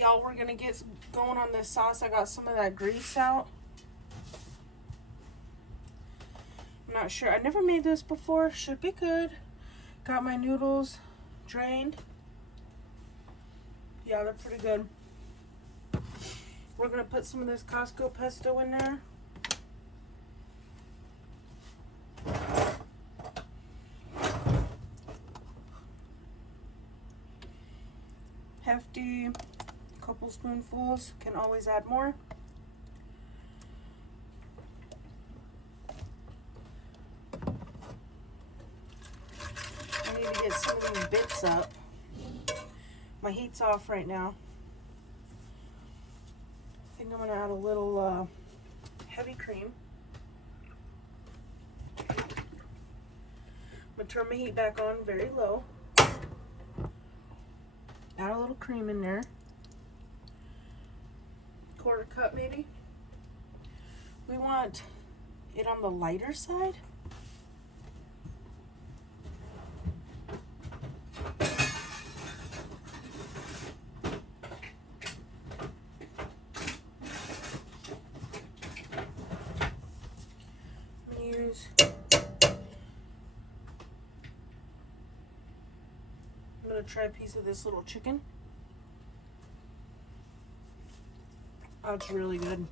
y'all, we're gonna get going on this sauce. I got some of that grease out. I'm not sure. I never made this before. Should be good. Got my noodles drained. Yeah, they're pretty good. We're gonna put some of this Costco pesto in there. Hefty, couple spoonfuls, can always add more. I need to get some of these bits up. My heat's off right now. I think I'm gonna add a little heavy cream. I'm gonna turn my heat back on very low. Add a little cream in there. 1/4 cup maybe. We want it on the lighter side. I'm gonna try a piece of this little chicken. Oh, it's really good.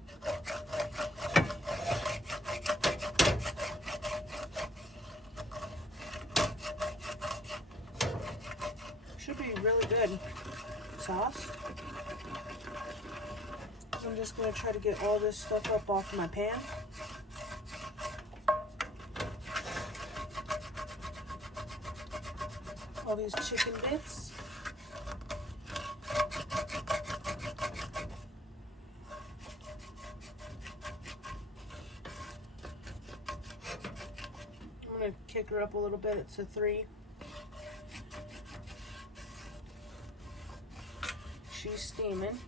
Should be really good sauce. I'm just gonna try to get all this stuff up off my pan. All these chicken bits. I'm going to kick her up a little bit. It's a 3. She's steaming.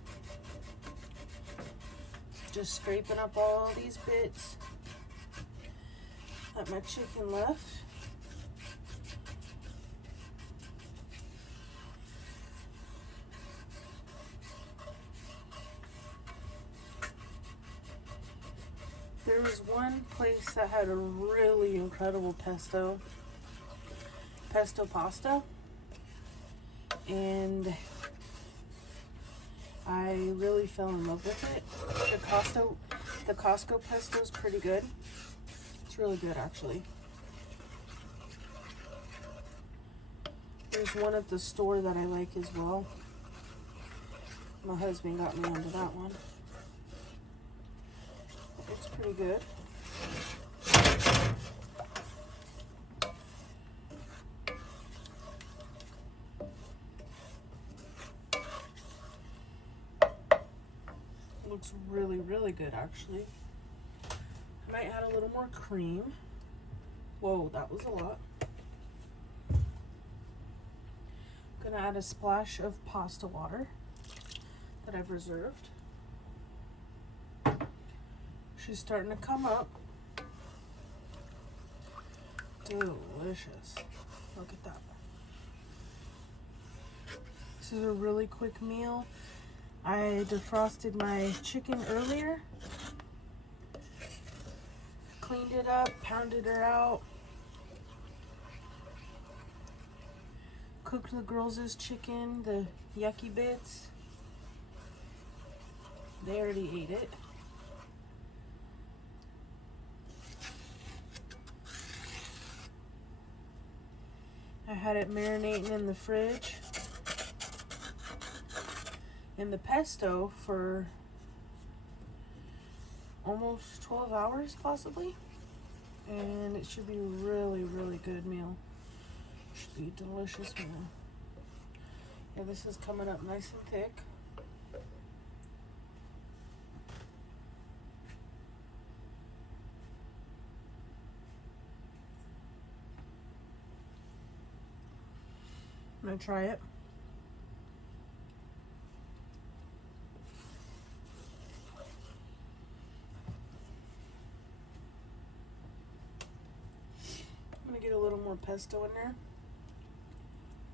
Just scraping up all these bits. Got my chicken left. There was one place that had a really incredible pesto pasta, and I really fell in love with it. The Costco pesto is pretty good. It's really good, actually. There's one at the store that I like as well. My husband got me onto that one. It's pretty good. Looks really, really good, actually. I might add a little more cream. Whoa, that was a lot. Gonna add a splash of pasta water that I've reserved. She's starting to come up. Delicious. Look at that. This is a really quick meal. I defrosted my chicken earlier. Cleaned it up, pounded her out. Cooked the girls' chicken, the yucky bits. They already ate it. I had it marinating in the fridge in the pesto for almost 12 hours possibly, and it should be really, really good meal. Should be a delicious meal. Yeah, this is coming up nice and thick. I'm gonna try it. I'm gonna get a little more pesto in there.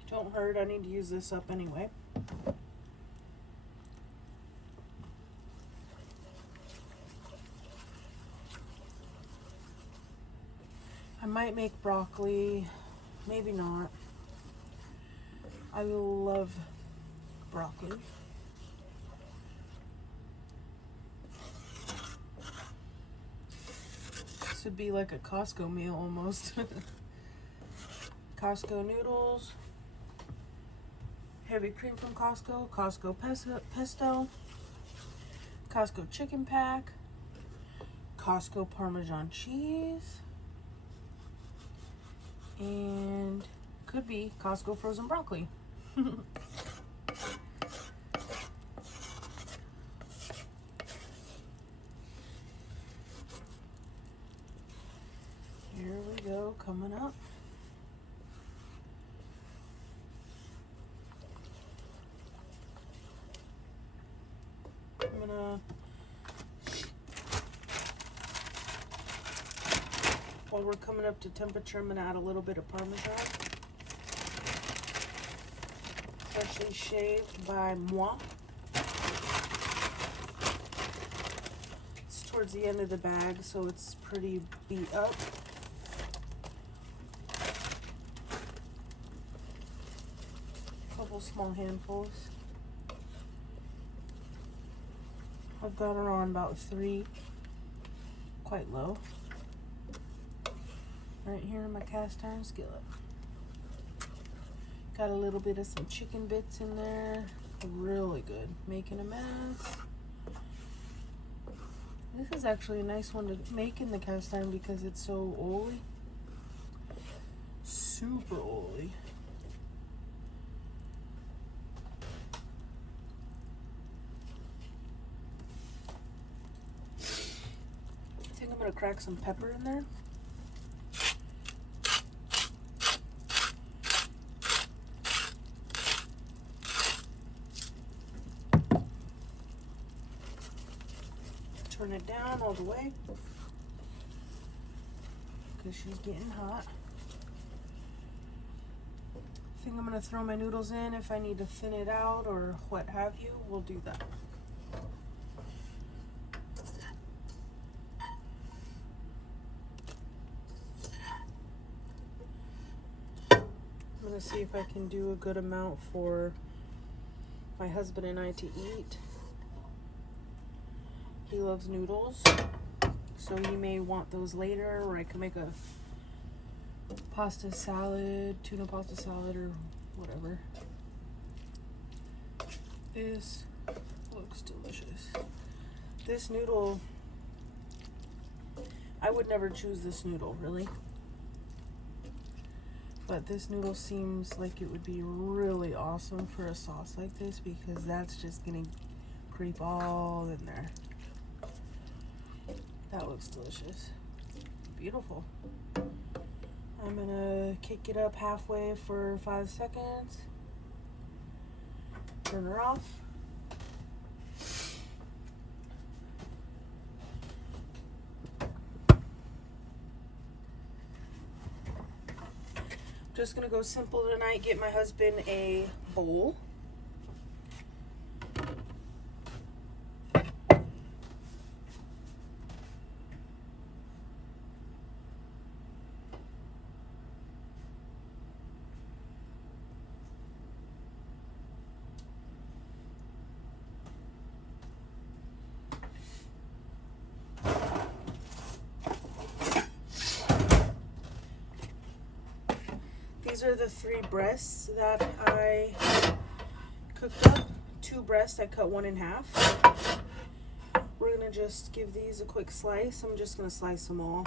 Don't hurt, I need to use this up anyway. I might make broccoli, maybe not. I love broccoli. This would be like a Costco meal almost. Costco noodles, heavy cream from Costco, Costco pesto, Costco chicken pack, Costco Parmesan cheese, and could be Costco frozen broccoli. Here we go, coming up. I'm gonna, while we're coming up to temperature, I'm gonna add a little bit of Parmesan. Freshly shaved by moi. It's towards the end of the bag, so it's pretty beat up. A couple small handfuls. I've got her on about 3, quite low. Right here in my cast iron skillet. Got a little bit of some chicken bits in there. Really good. Making a mess. This is actually a nice one to make in the cast iron because it's so oily. Super oily. I think I'm gonna crack some pepper in there. Turn it down all the way because she's getting hot. I think I'm gonna throw my noodles in. If I need to thin it out or what have you, we'll do that. I'm gonna see if I can do a good amount for my husband and I to eat. He loves noodles, so he may want those later, or I can make a pasta salad, tuna pasta salad, or whatever. This looks delicious. This noodle, I would never choose this noodle, really. But this noodle seems like it would be really awesome for a sauce like this because that's just gonna creep all in there. That looks delicious. Beautiful. I'm gonna kick it up halfway for 5 seconds. Turn her off. Just gonna go simple tonight. Get my husband a bowl. These are the 3 breasts that I cooked up. 2 breasts, I cut 1 in half. We're gonna just give these a quick slice. I'm just gonna slice them all.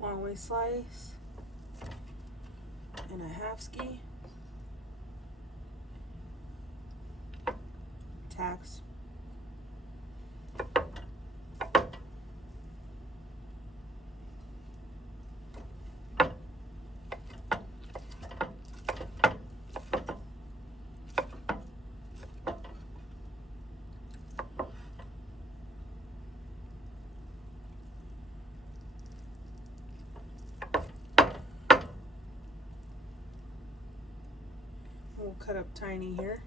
Long way slice and a half ski. Tacks. cut up tiny here.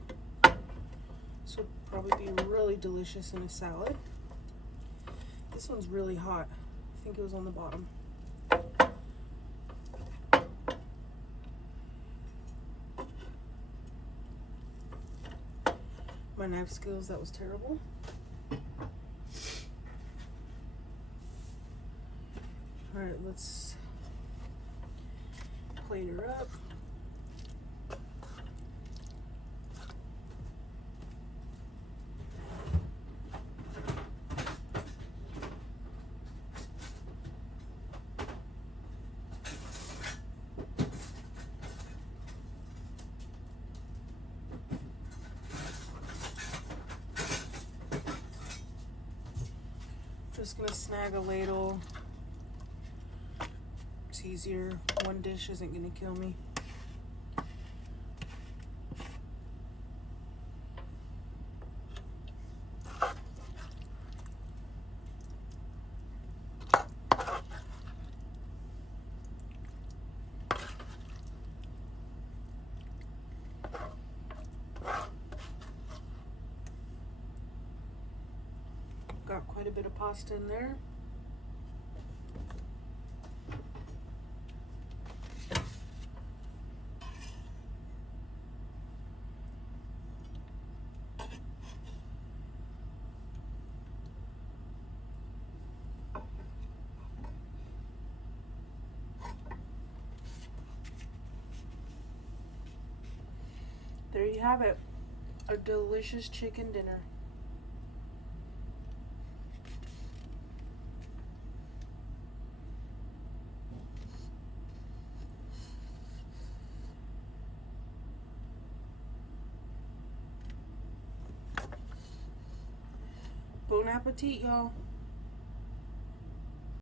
This would probably be really delicious in a salad. This one's really hot. I think it was on the bottom. My knife skills, that was terrible. Alright, let's plate her up. Just gonna snag a ladle. It's easier. One dish isn't gonna kill me. Got quite a bit of pasta in there. There you have it, a delicious chicken dinner. Bon appetit, y'all.